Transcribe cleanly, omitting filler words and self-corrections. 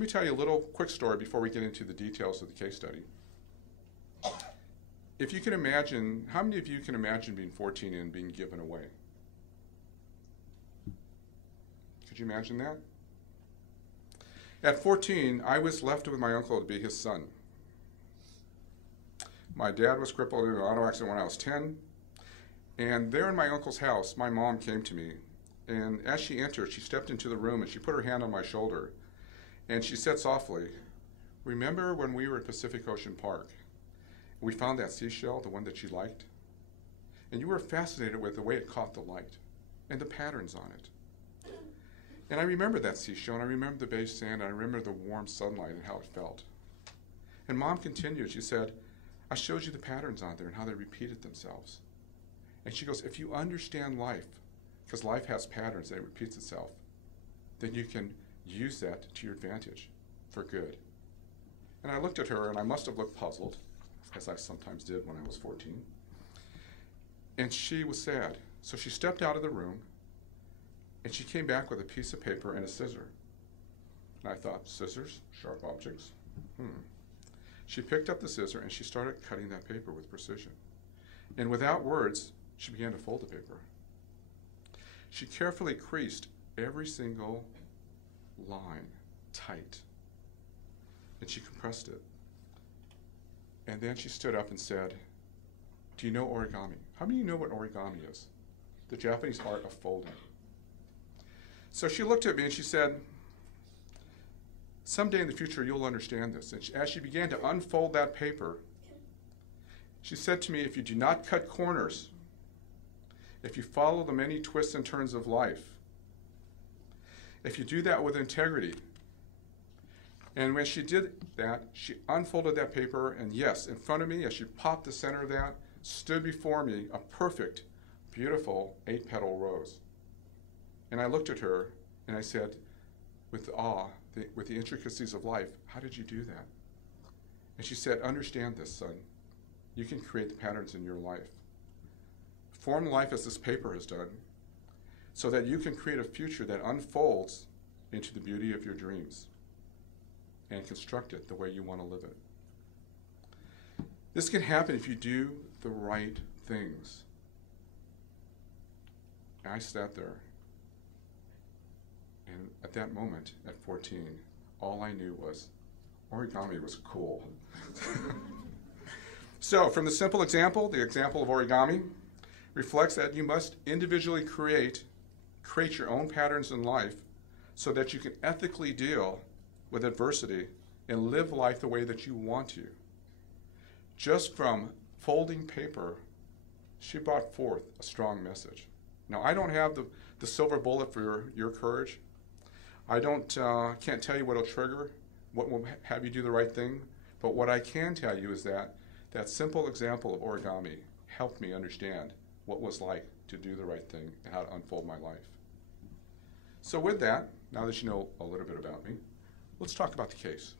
Let me tell you a little quick story before we get into the details of the case study. If you can imagine, how many of you can imagine being 14 and being given away? Could you imagine that? At 14, I was left with my uncle to be his son. My dad was crippled in an auto accident when I was 10. And there in my uncle's house, my mom came to me. And as she entered, she stepped into the room and she put her hand on my shoulder. And she said softly, "Remember when we were at Pacific Ocean Park? We found that seashell, the one that you liked? And you were fascinated with the way it caught the light and the patterns on it. And I remember that seashell, and I remember the beige sand, and I remember the warm sunlight and how it felt." And Mom continued. She said, "I showed you the patterns on there and how they repeated themselves." And she goes, "If you understand life, because life has patterns and it repeats itself, then you can use that to your advantage for good." And I looked at her, and I must have looked puzzled, as I sometimes did when I was 14. And she was sad. So she stepped out of the room, and she came back with a piece of paper and a scissor. And I thought, scissors, sharp objects? She picked up the scissor, and she started cutting that paper with precision. And without words, she began to fold the paper. She carefully creased every single line tight, and she compressed it. And then she stood up and said, "Do you know origami? How many of you know what origami is? The Japanese art of folding." So she looked at me and she said, "Someday in the future you'll understand this." And as she began to unfold that paper, she said to me, "If you do not cut corners, if you follow the many twists and turns of life, if you do that with integrity." And when she did that, she unfolded that paper, and yes, in front of me, as she popped the center of that, stood before me a perfect, beautiful 8-petal rose. And I looked at her, and I said, with awe, with the intricacies of life, "How did you do that?" And she said, "Understand this, son. You can create the patterns in your life. Form life as this paper has done, so that you can create a future that unfolds into the beauty of your dreams and construct it the way you want to live it. This can happen if you do the right things." And I sat there, and at that moment, at 14, all I knew was origami was cool. So from the simple example, the example of origami reflects that you must individually create your own patterns in life so that you can ethically deal with adversity and live life the way that you want to. Just from folding paper, she brought forth a strong message. Now, I don't have the silver bullet for your courage. I can't tell you what will trigger, what will have you do the right thing, but what I can tell you is that that simple example of origami helped me understand what it was like to do the right thing and how to unfold my life. So with that, now that you know a little bit about me, let's talk about the case.